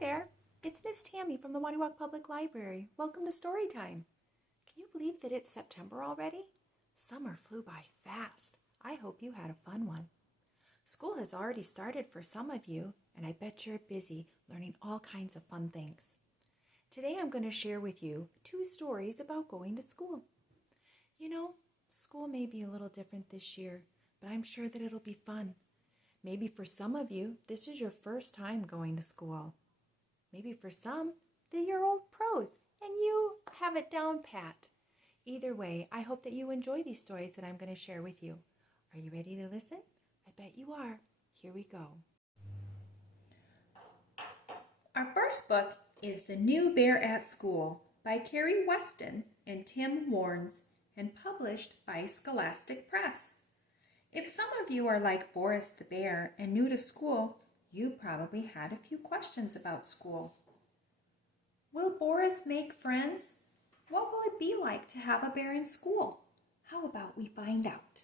there, it's Miss Tammy from the Wonewoc Public Library. Welcome to Storytime. Can you believe that it's September already? Summer flew by fast. I hope you had a fun one. School has already started for some of you, and I bet you're busy learning all kinds of fun things. Today I'm going to share with you 2 stories about going to school. You know, school may be a little different this year, but I'm sure that it'll be fun. Maybe for some of you, this is your first time going to school. Maybe for some, you're old pros and you have it down pat. Either way, I hope that you enjoy these stories that I'm going to share with you. Are you ready to listen? I bet you are. Here we go. Our first book is The New Bear at School by Carrie Weston and Tim Warnes and published by Scholastic Press. If some of you are like Boris the bear and new to school, you probably had a few questions about school. Will Boris make friends? What will it be like to have a bear in school? How about we find out?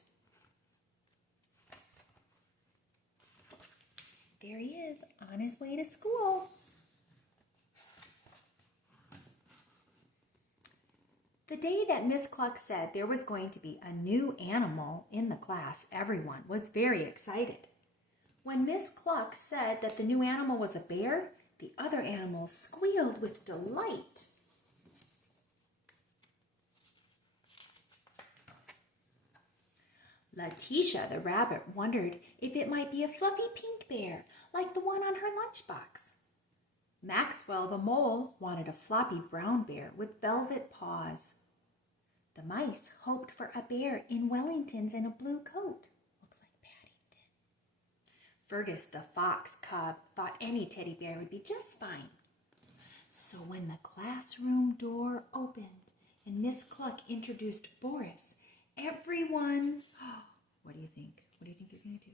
There he is on his way to school. The day that Miss Cluck said there was going to be a new animal in the class, everyone was very excited. When Miss Cluck said that the new animal was a bear, the other animals squealed with delight. Letitia the rabbit wondered if it might be a fluffy pink bear, like the one on her lunchbox. Maxwell the mole wanted a floppy brown bear with velvet paws. The mice hoped for a bear in Wellingtons and a blue coat. Looks like Paddington. Fergus the fox cub thought any teddy bear would be just fine. So when the classroom door opened and Miss Cluck introduced Boris, everyone, what do you think? What do you think they're going to do?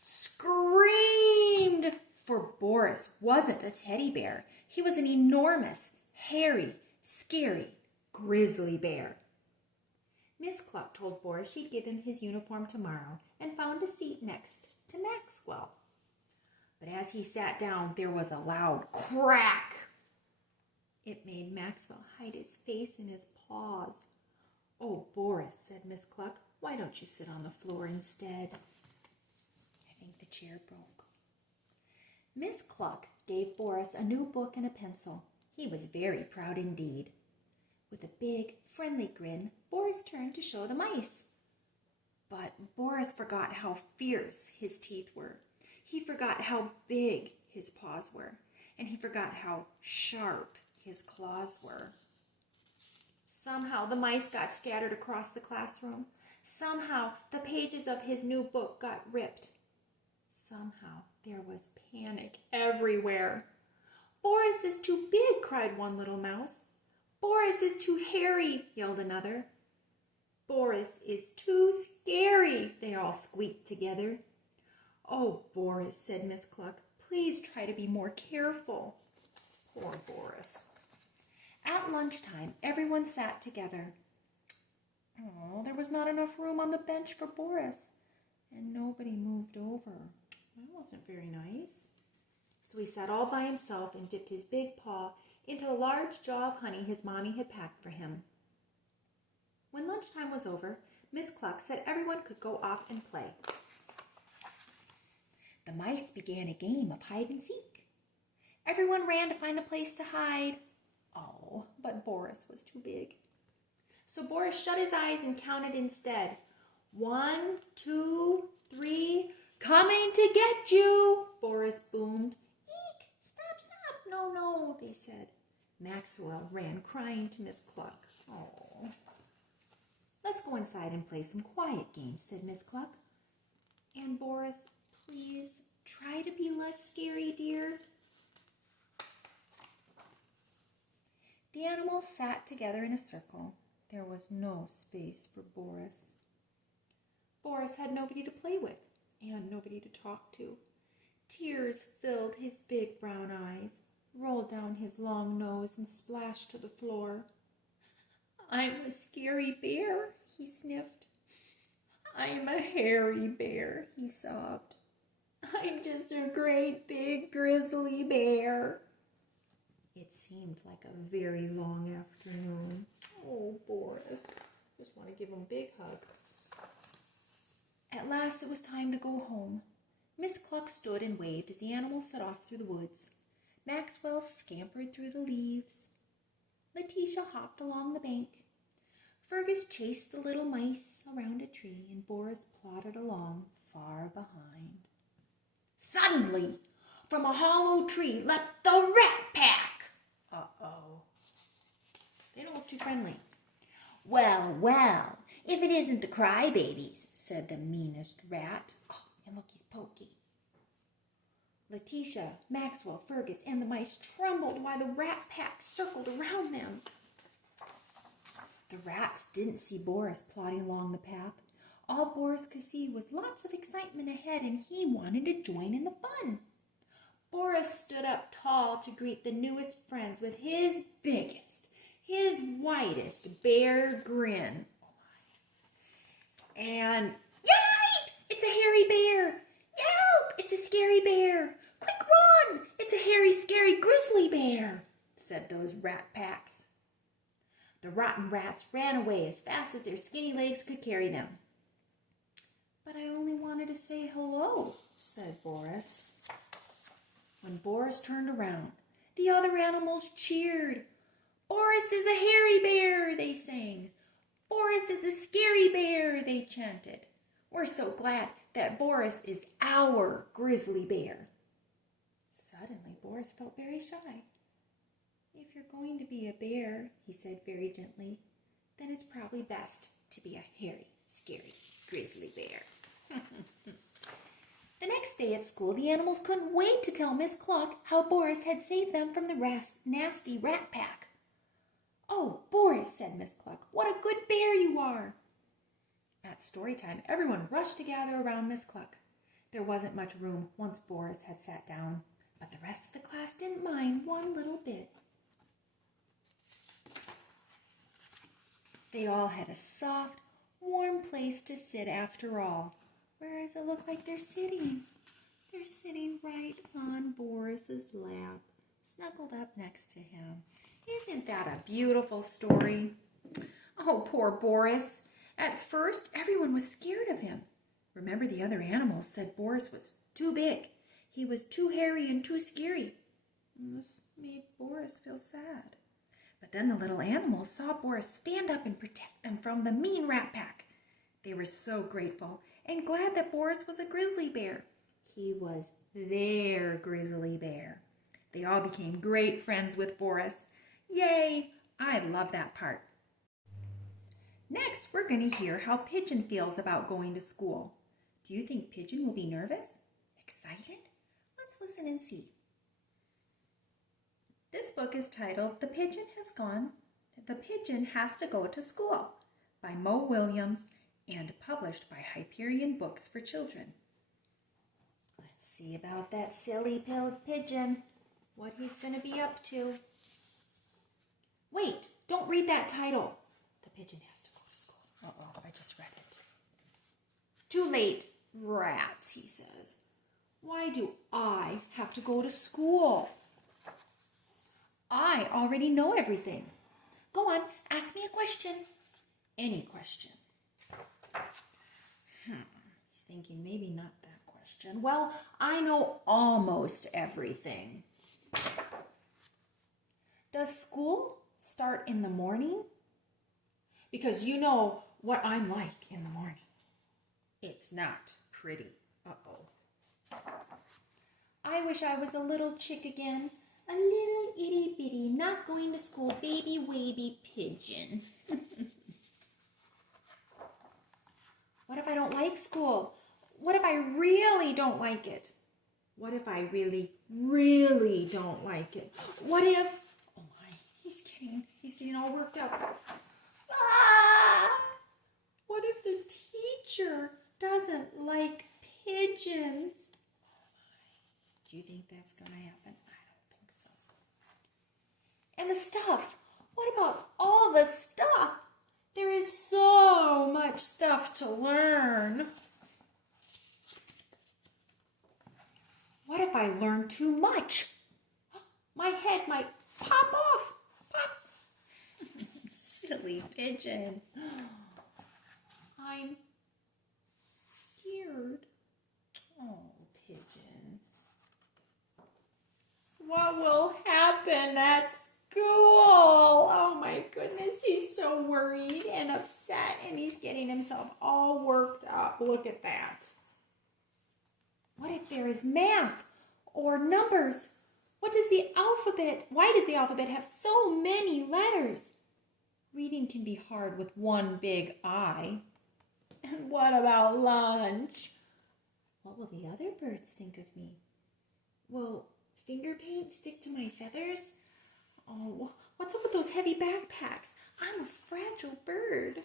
Screamed! For Boris wasn't a teddy bear. He was an enormous, hairy, scary, grizzly bear. Miss Cluck told Boris she'd give him his uniform tomorrow and found a seat next to Maxwell. But as he sat down, there was a loud crack. It made Maxwell hide his face in his paws. "Oh, Boris," said Miss Cluck, "why don't you sit on the floor instead?" I think the chair broke. Miss Cluck gave Boris a new book and a pencil. He was very proud indeed. With a big, friendly grin, Boris turned to show the mice. But Boris forgot how fierce his teeth were. He forgot how big his paws were, and he forgot how sharp his claws were. Somehow the mice got scattered across the classroom. Somehow the pages of his new book got ripped. Somehow there was panic everywhere. "Boris is too big," cried one little mouse. "Boris is too hairy," yelled another. "Boris is too scary," they all squeaked together. "Oh, Boris," said Miss Cluck, "please try to be more careful." Poor Boris. At lunchtime, everyone sat together. Oh, there was not enough room on the bench for Boris, and nobody moved over. That wasn't very nice. So he sat all by himself and dipped his big paw into a large jar of honey his mommy had packed for him. When lunchtime was over, Miss Cluck said everyone could go off and play. The mice began a game of hide and seek. Everyone ran to find a place to hide. Oh, but Boris was too big. So Boris shut his eyes and counted instead. 1, 2, 3, "Coming to get you," Boris boomed. "Eek! Stop, stop!" No, they said. Maxwell ran crying to Miss Cluck. Oh. "Let's go inside and play some quiet games," said Miss Cluck. "And Boris, please try to be less scary, dear." The animals sat together in a circle. There was no space for Boris. Boris had nobody to play with and nobody to talk to. Tears filled his big brown eyes, rolled down his long nose, and splashed to the floor. "I'm a scary bear," he sniffed. "I'm a hairy bear," he sobbed. I'm just a great big grizzly bear. It seemed like a very long afternoon. Oh, Boris. Just want to give him a big hug. At last it was time to go home. Miss Cluck stood and waved as the animals set off through the woods. Maxwell scampered through the leaves. Letitia hopped along the bank. Fergus chased the little mice around a tree, and Boris plodded along far behind. Suddenly, from a hollow tree leapt the rat pack. Uh-oh. They don't look too friendly. Well, well, if it isn't the crybabies, said the meanest rat. Oh, and look, he's pokey. Letitia, Maxwell, Fergus, and the mice trembled while the rat pack circled around them. The rats didn't see Boris plodding along the path. All Boris could see was lots of excitement ahead, and he wanted to join in the fun. Boris stood up tall to greet the newest friends with his biggest, his whitest bear grin. And, yikes! It's a hairy bear! Yelp! It's a scary bear! Quick run! It's a hairy, scary grizzly bear! Said those rat packs. The rotten rats ran away as fast as their skinny legs could carry them. But I only wanted to say hello, said Boris. When Boris turned around, the other animals cheered. Boris is a hairy bear, they sang. Boris is a scary bear, they chanted. We're so glad that Boris is our grizzly bear. Suddenly, Boris felt very shy. If you're going to be a bear, he said very gently, then it's probably best to be a hairy, scary grizzly bear. The next day at school, the animals couldn't wait to tell Miss Cluck how Boris had saved them from the nasty rat pack. Oh, Boris, said Miss Cluck, what a good bear you are. At story time, everyone rushed to gather around Miss Cluck. There wasn't much room once Boris had sat down, but the rest of the class didn't mind one little bit. They all had a soft, warm place to sit after all. Where does it look like they're sitting? They're sitting right on Boris's lap, snuggled up next to him. Isn't that a beautiful story? Oh, poor Boris. At first, everyone was scared of him. Remember, the other animals said Boris was too big. He was too hairy and too scary. And this made Boris feel sad. But then the little animals saw Boris stand up and protect them from the mean rat pack. They were so grateful and glad that Boris was a grizzly bear. He was their grizzly bear. They all became great friends with Boris. Yay! I love that part. Next, we're going to hear how Pigeon feels about going to school. Do you think Pigeon will be nervous? Excited? Let's listen and see. This book is titled The Pigeon Has to Go to School by Mo Williams and published by Hyperion Books for Children. Let's see about that silly pigeon, what he's going to be up to. Wait, don't read that title. The pigeon has to go to school. Uh-oh, I just read it. Too late, rats, he says. Why do I have to go to school? I already know everything. Go on, ask me a question. Any question. He's thinking maybe not that question. Well, I know almost everything. Does school start in the morning? Because you know what I'm like in the morning. It's not pretty. Uh-oh. I wish I was a little chick again. A little itty bitty, not going to school, baby wavy pigeon. What if I don't like school? What if I really don't like it? What if I really, really don't like it? What if, oh my, he's getting all worked up. Ah! What if the teacher doesn't like pigeons? Do you think that's going to happen? I don't think so. And the stuff. What about all the stuff? There is so much stuff to learn. What if I learn too much? My head might pop off. Pop. Silly pigeon. I'm scared. Oh, pigeon. What will happen at school? Oh my goodness, he's so worried and upset, and he's getting himself all worked up. Look at that. What if there is math or numbers? Why does the alphabet have so many letters? Reading can be hard with one big I. And what about lunch? What will the other birds think of me? Will finger paint stick to my feathers? Oh, what's up with those heavy backpacks? I'm a fragile bird.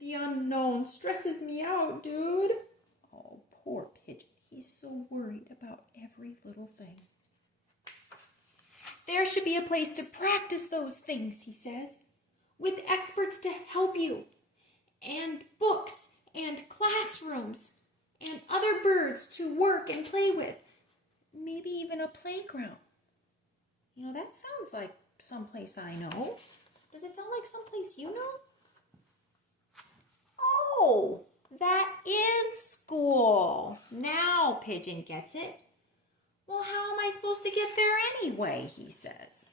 The unknown stresses me out, dude. Oh, poor pigeon. He's so worried about every little thing. There should be a place to practice those things, he says, with experts to help you, and books and classrooms and other birds to work and play with. Maybe even a playground. You know, that sounds like someplace I know. Does it sound like someplace you know? Oh, that is school. Now Pigeon gets it. Well, how am I supposed to get there anyway, he says.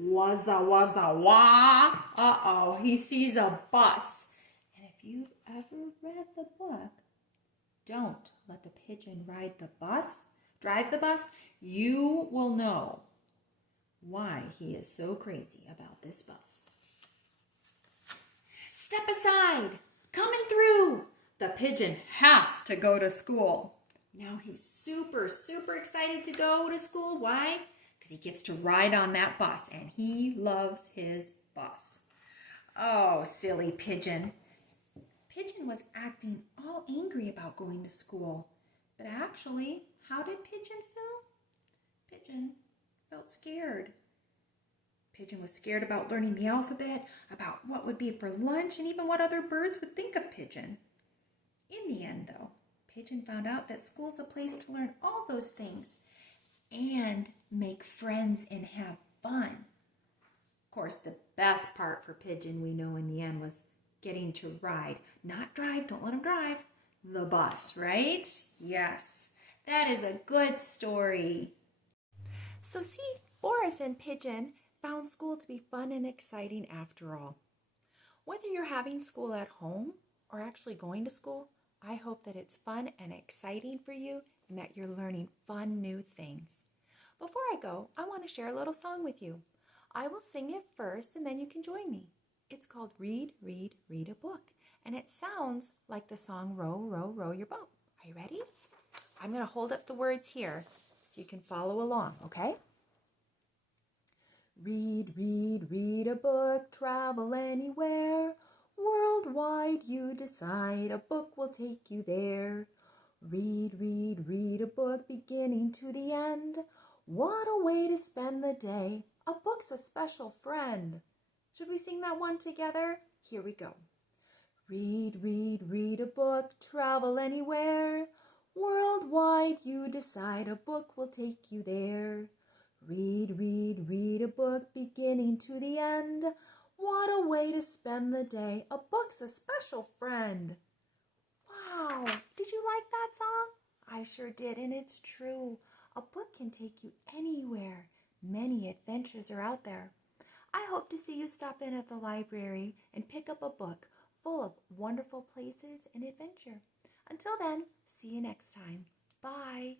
Wazza, wazza, wah. Uh-oh, he sees a bus. And if you've ever read the book, Don't Let the Pigeon drive the bus, you will know why he is so crazy about this bus. Step aside, coming through. The pigeon has to go to school. Now he's super, super excited to go to school. Why? Because he gets to ride on that bus, and he loves his bus. Oh, silly pigeon. Pigeon was acting all angry about going to school. But actually, how did Pigeon feel? Pigeon felt scared. Pigeon was scared about learning the alphabet, about what would be for lunch, and even what other birds would think of Pigeon. In the end, though, Pigeon found out that school's a place to learn all those things and make friends and have fun. Of course, the best part for Pigeon, we know in the end, was getting to ride, not drive, don't let him drive, the bus, right? Yes, that is a good story. So see, Boris and Pigeon found school to be fun and exciting after all. Whether you're having school at home or actually going to school, I hope that it's fun and exciting for you and that you're learning fun new things. Before I go, I want to share a little song with you. I will sing it first and then you can join me. It's called Read, Read, Read a Book. And it sounds like the song Row, Row, Row Your Boat. Are you ready? I'm going to hold up the words here so you can follow along, okay? Read, read, read a book, travel anywhere. Worldwide you decide, a book will take you there. Read, read, read a book, beginning to the end. What a way to spend the day. A book's a special friend. Should we sing that one together? Here we go. Read, read, read a book, travel anywhere. Worldwide you decide, a book will take you there. Read, read, read a book, beginning to the end. What a way to spend the day. A book's a special friend. Wow, did you like that song? I sure did, and it's true. A book can take you anywhere. Many adventures are out there. I hope to see you stop in at the library and pick up a book full of wonderful places and adventure. Until then, see you next time. Bye.